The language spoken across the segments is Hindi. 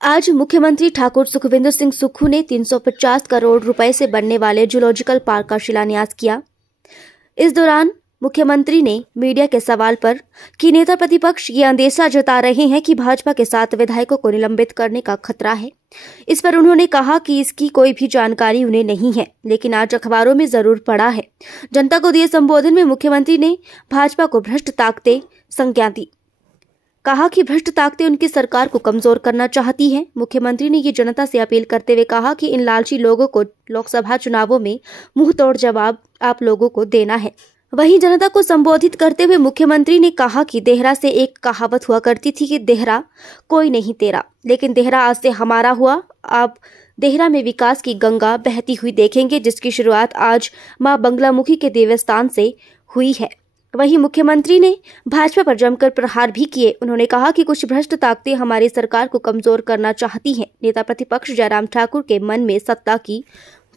आज मुख्यमंत्री ठाकुर सुखविंदर सिंह सुक्खू ने 350 करोड़ रुपए से बनने वाले जूलॉजिकल पार्क का शिलान्यास किया। इस दौरान मुख्यमंत्री ने मीडिया के सवाल पर कि नेता प्रतिपक्ष ये अंदेशा जता रहे हैं कि भाजपा के 7 विधायकों को निलंबित करने का खतरा है। इस पर उन्होंने कहा कि इसकी कोई भी जानकारी उन्हें नहीं है, लेकिन आज अखबारों में जरूर पड़ा है। जनता को दिए संबोधन में मुख्यमंत्री ने भाजपा को भ्रष्ट ताकतें संज्ञा दी। कहा कि भ्रष्ट ताकतें उनकी सरकार को कमजोर करना चाहती हैं। मुख्यमंत्री ने ये जनता से अपील करते हुए कहा कि इन लालची लोगों को लोकसभा चुनावों में मुंह तोड़ जवाब आप लोगों को देना है। वहीं जनता को संबोधित करते हुए मुख्यमंत्री ने कहा कि देहरा से एक कहावत हुआ करती थी कि देहरा कोई नहीं तेरा, लेकिन देहरा आज से हमारा हुआ। आप देहरा में विकास की गंगा बहती हुई देखेंगे, जिसकी शुरुआत आज मां बंगलामुखी के देवस्थान से हुई है। वहीं मुख्यमंत्री ने भाजपा पर जमकर प्रहार भी किए। उन्होंने कहा कि कुछ भ्रष्ट ताकतें हमारी सरकार को कमजोर करना चाहती हैं। नेता प्रतिपक्ष जयराम ठाकुर के मन में सत्ता की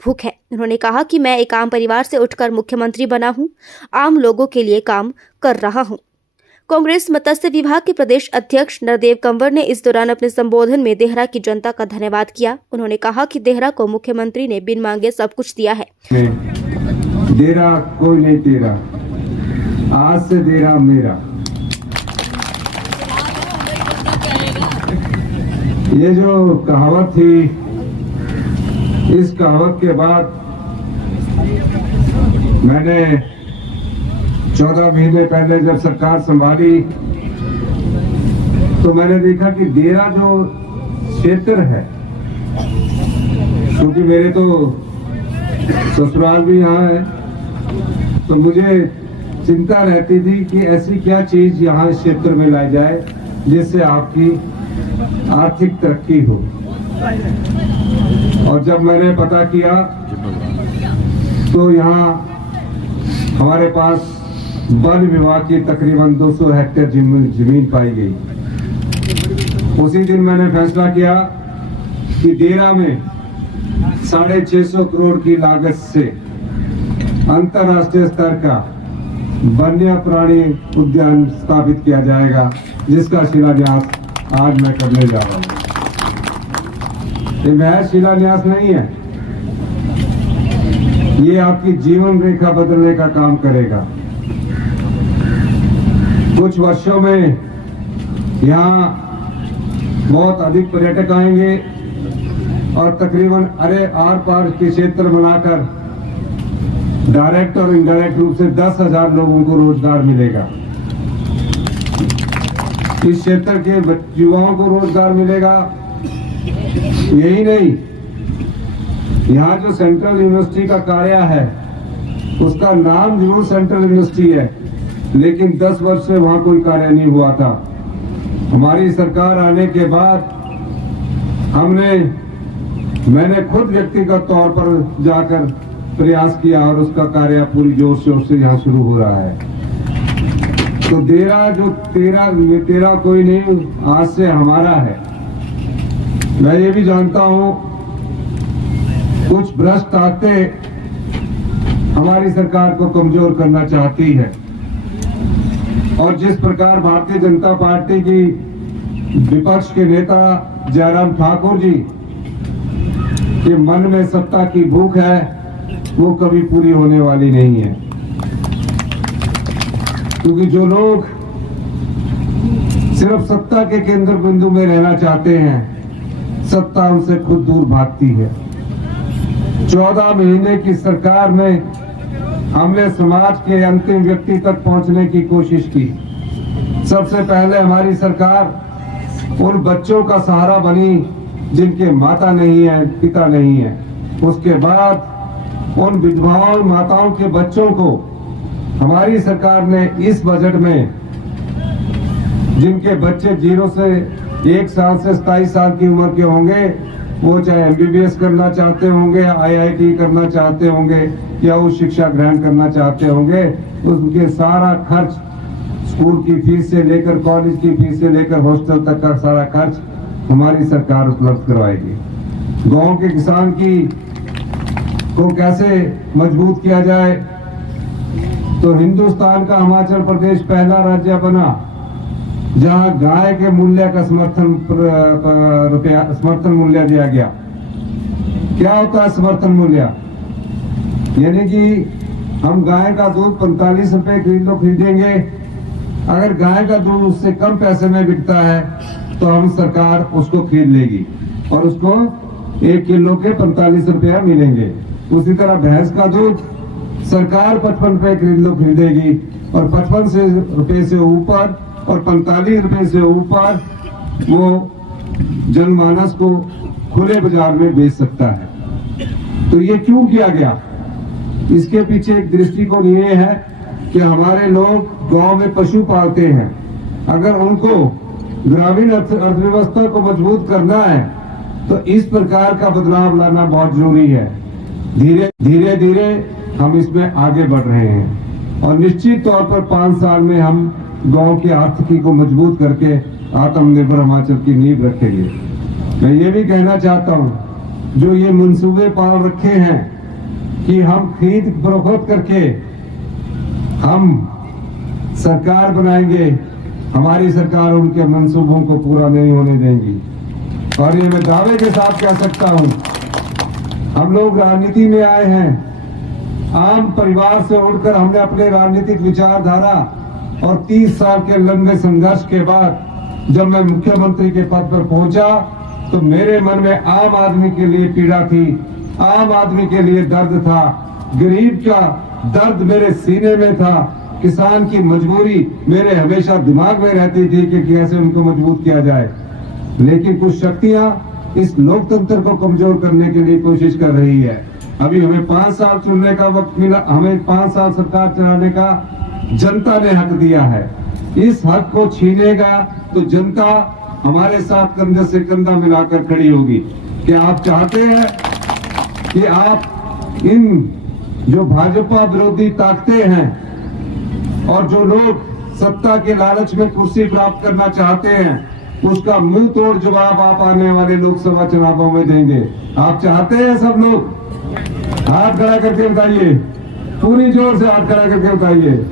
भूख है। उन्होंने कहा कि मैं एक आम परिवार से उठकर मुख्यमंत्री बना हूं, आम लोगों के लिए काम कर रहा हूं। कांग्रेस मत्स्य विभाग के प्रदेश अध्यक्ष नरदेव कंवर ने इस दौरान अपने संबोधन में देहरा की जनता का धन्यवाद किया। उन्होंने कहा कि देहरा को मुख्यमंत्री ने बिन मांगे सब कुछ दिया है। देहरा कोई नहीं तेरा, आज से देहरा मेरा। ये जो कहावत थी, इस कहावत के बाद मैंने 14 महीने पहले जब सरकार संभाली तो मैंने देखा कि देहरा जो क्षेत्र है, क्योंकि मेरे तो ससुराल भी यहाँ है, तो मुझे चिंता रहती थी कि ऐसी क्या चीज यहाँ इस क्षेत्र में लाई जाए जिससे आपकी आर्थिक तरक्की हो। और जब मैंने पता किया तो यहाँ हमारे पास वन विभाग की तकरीबन 200 हेक्टेयर जमीन पाई गई। उसी दिन मैंने फैसला किया कि देहरा में 650 करोड़ की लागत से अंतर्राष्ट्रीय स्तर का वन्य प्राणी उद्यान स्थापित किया जाएगा, जिसका शिलान्यास आज मैं करने जा रहा हूँ। ये महज शिलान्यास नहीं है, ये आपकी जीवन रेखा बदलने का काम करेगा। कुछ वर्षों में यहाँ बहुत अधिक पर्यटक आएंगे और तकरीबन आर पार के क्षेत्र बनाकर डायरेक्ट और इनडायरेक्ट रूप से 10,000 लोगों को रोजगार मिलेगा। इस क्षेत्र के युवाओं को रोजगार मिलेगा। यही नहीं, यहाँ जो सेंट्रल यूनिवर्सिटी का कार्य है, उसका नाम जरूर सेंट्रल यूनिवर्सिटी है, लेकिन 10 वर्ष से वहां कोई कार्य नहीं हुआ था। हमारी सरकार आने के बाद मैंने खुद व्यक्तिगत तौर पर जाकर प्रयास किया और उसका कार्य पूरी जोर शोर से यहाँ शुरू हो रहा है। तो देहरा जो तेरा कोई नहीं, आज से हमारा है। मैं ये भी जानता हूँ कुछ भ्रष्ट ताकतें हमारी सरकार को कमजोर करना चाहती है, और जिस प्रकार भारतीय जनता पार्टी की विपक्ष के नेता जयराम ठाकुर जी के मन में सत्ता की भूख है, वो कभी पूरी होने वाली नहीं है। क्योंकि जो लोग सिर्फ सत्ता के केंद्र बिंदु में रहना चाहते हैं, सत्ता उनसे खुद दूर भागती है। 14 महीने की सरकार में हमने समाज के अंतिम व्यक्ति तक पहुंचने की कोशिश की। सबसे पहले हमारी सरकार उन बच्चों का सहारा बनी जिनके माता नहीं है, पिता नहीं है। उसके बाद उन विधवाओं माताओं के बच्चों को हमारी सरकार ने इस बजट में, जिनके बच्चे 0 से 1 साल से 27 साल की उम्र के होंगे, वो चाहे MBBS करना चाहते होंगे, IIT करना चाहते होंगे या उच्च शिक्षा ग्रहण करना चाहते होंगे, उनके सारा खर्च, स्कूल की फीस से लेकर कॉलेज की फीस से लेकर हॉस्टल तक का सारा खर्च हमारी सरकार उपलब्ध करवाएगी। गांव के किसान को कैसे मजबूत किया जाए, तो हिंदुस्तान का हिमाचल प्रदेश पहला राज्य बना जहां गाय के मूल्य का समर्थन मूल्य दिया गया। क्या होता है समर्थन मूल्य? यानी कि हम गाय का दूध 45 रुपए किलो खरीदेंगे, अगर गाय का दूध उससे कम पैसे में बिकता है तो हम सरकार उसको खरीद लेगी और उसको 1 किलो के 45 रुपया मिलेंगे। उसी तरह भैंस का दूध सरकार 55 रुपए किलो खरीदेगी और 55 रुपए से ऊपर और 45 रुपए से ऊपर वो जनमानस को खुले बाजार में बेच सकता है। तो ये क्यों किया गया? इसके पीछे एक दृष्टिकोण ये है कि हमारे लोग गांव में पशु पालते हैं, अगर उनको ग्रामीण अर्थव्यवस्था को मजबूत करना है तो इस प्रकार का बदलाव लाना बहुत जरूरी है। धीरे धीरे हम इसमें आगे बढ़ रहे हैं और निश्चित तौर पर 5 साल में हम गांव की आर्थिकी को मजबूत करके आत्मनिर्भर हिमाचल की नींव रखेंगे। मैं ये भी कहना चाहता हूँ, जो ये मंसूबे पाल रखे हैं कि हम खरीद फरोख्त करके हम सरकार बनाएंगे, हमारी सरकार उनके मंसूबों को पूरा नहीं होने देंगी। और ये मैं दावे के साथ कह सकता हूं, हम लोग राजनीति में आए हैं, आम परिवार से उठकर हमने अपने राजनीतिक विचारधारा और 30 साल के लंबे संघर्ष के बाद जब मैं मुख्यमंत्री के पद पर पहुंचा तो मेरे मन में आम आदमी के लिए पीड़ा थी, आम आदमी के लिए दर्द था, गरीब का दर्द मेरे सीने में था, किसान की मजबूरी मेरे हमेशा दिमाग में रहती थी कि कैसे उनको मजबूत किया जाए। लेकिन कुछ शक्तियां इस लोकतंत्र को कमजोर करने के लिए कोशिश कर रही है। अभी हमें 5 साल चुनने का वक्त मिला, हमें 5 साल सरकार चलाने का जनता ने हक दिया है। इस हक को छीनेगा तो जनता हमारे साथ कंधे से कंधा मिलाकर खड़ी होगी। क्या आप चाहते हैं कि आप इन जो भाजपा विरोधी ताकतें हैं और जो लोग सत्ता के लालच में कुर्सी प्राप्त करना चाहते हैं, उसका मुंह तोड़ जवाब आप आने वाले लोकसभा चुनावों में देंगे? आप चाहते हैं? सब लोग हाथ खड़ा करके बताइए, पूरी जोर से हाथ खड़ा करके बताइए।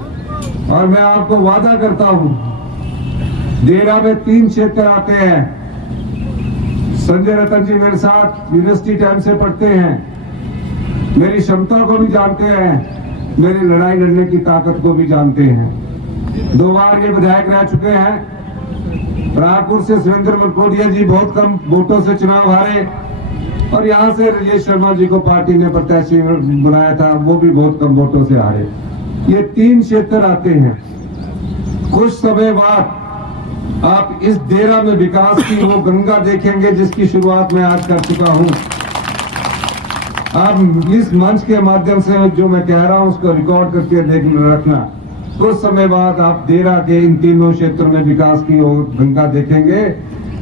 और मैं आपको वादा करता हूं, देरा में 3 क्षेत्र आते हैं। संजय रतन जी मेरे साथ यूनिवर्सिटी टाइम से पढ़ते हैं, मेरी क्षमता को भी जानते हैं, मेरी लड़ाई लड़ने की ताकत को भी जानते हैं। 2 बार ये विधायक रह चुके हैं। रायपुर से सुरेंद्र मरकोटिया जी बहुत कम वोटों से चुनाव हारे और यहाँ से राजेश शर्मा जी को पार्टी ने प्रत्याशी बनाया था, वो भी बहुत कम वोटों से हारे। ये 3 क्षेत्र आते हैं। कुछ समय बाद आप इस देरा में विकास की वो गंगा देखेंगे जिसकी शुरुआत मैं आज कर चुका हूं। आप इस मंच के माध्यम से जो मैं कह रहा हूं उसको रिकॉर्ड करके देख रखना। कुछ समय बाद आप देरा के इन तीनों क्षेत्रों में विकास की वो गंगा देखेंगे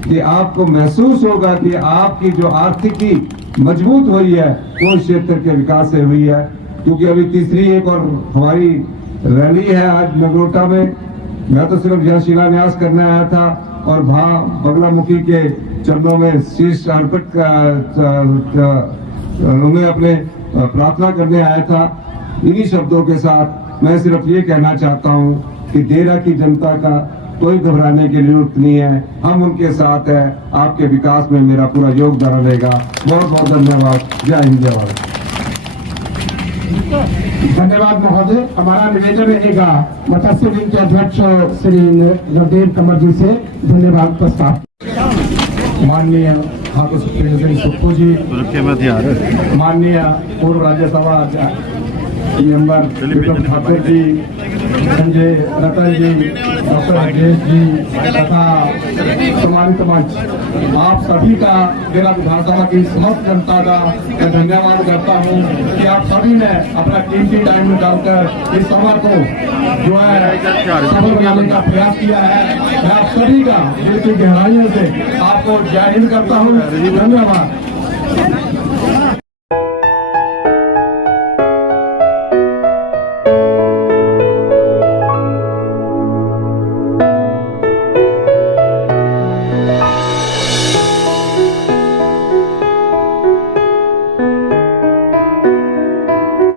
कि आपको महसूस होगा कि आपकी जो आर्थिकी मजबूत हुई है वो क्षेत्र के विकास से हुई है। क्योंकि अभी तीसरी एक और हमारी रैली है आज नगरोटा में। मैं तो सिर्फ यह शिलान्यास करने आया था और बगलामुखी के चरणों में शीश अर्पित उन्हें अपने प्रार्थना करने आया था। इन्हीं शब्दों के साथ मैं सिर्फ ये कहना चाहता हूँ कि देरा की जनता का कोई घबराने की जरूरत नहीं है, हम उनके साथ हैं। आपके विकास में मेरा पूरा योगदान रहेगा। बहुत बहुत धन्यवाद। जय हिंद, जय भारत। धन्यवाद महोदय। हमारा निवेदन रहेगा मत्स्य विंग के अध्यक्ष श्री नवदेव कमर जी से धन्यवाद प्रस्ताव। माननीय ठाकुर सुखविंदर सिंह सुक्खू जी, माननीय पूर्व राज्यसभा मेंबर विक्रम ठाकुर जी, संजय रतन जी, डॉक्टर राजेश जी तथा सम्मानित मंच, आप सभी का जिला विधानसभा की समस्त जनता का मैं धन्यवाद करता हूं कि आप सभी ने अपना कीमती टाइम निकालकर इस सभा को जो है सफल बनाने का प्रयास किया है। मैं आप सभी का दिल की गहराइयों से आपको जय हिंद करता हूं। धन्यवाद।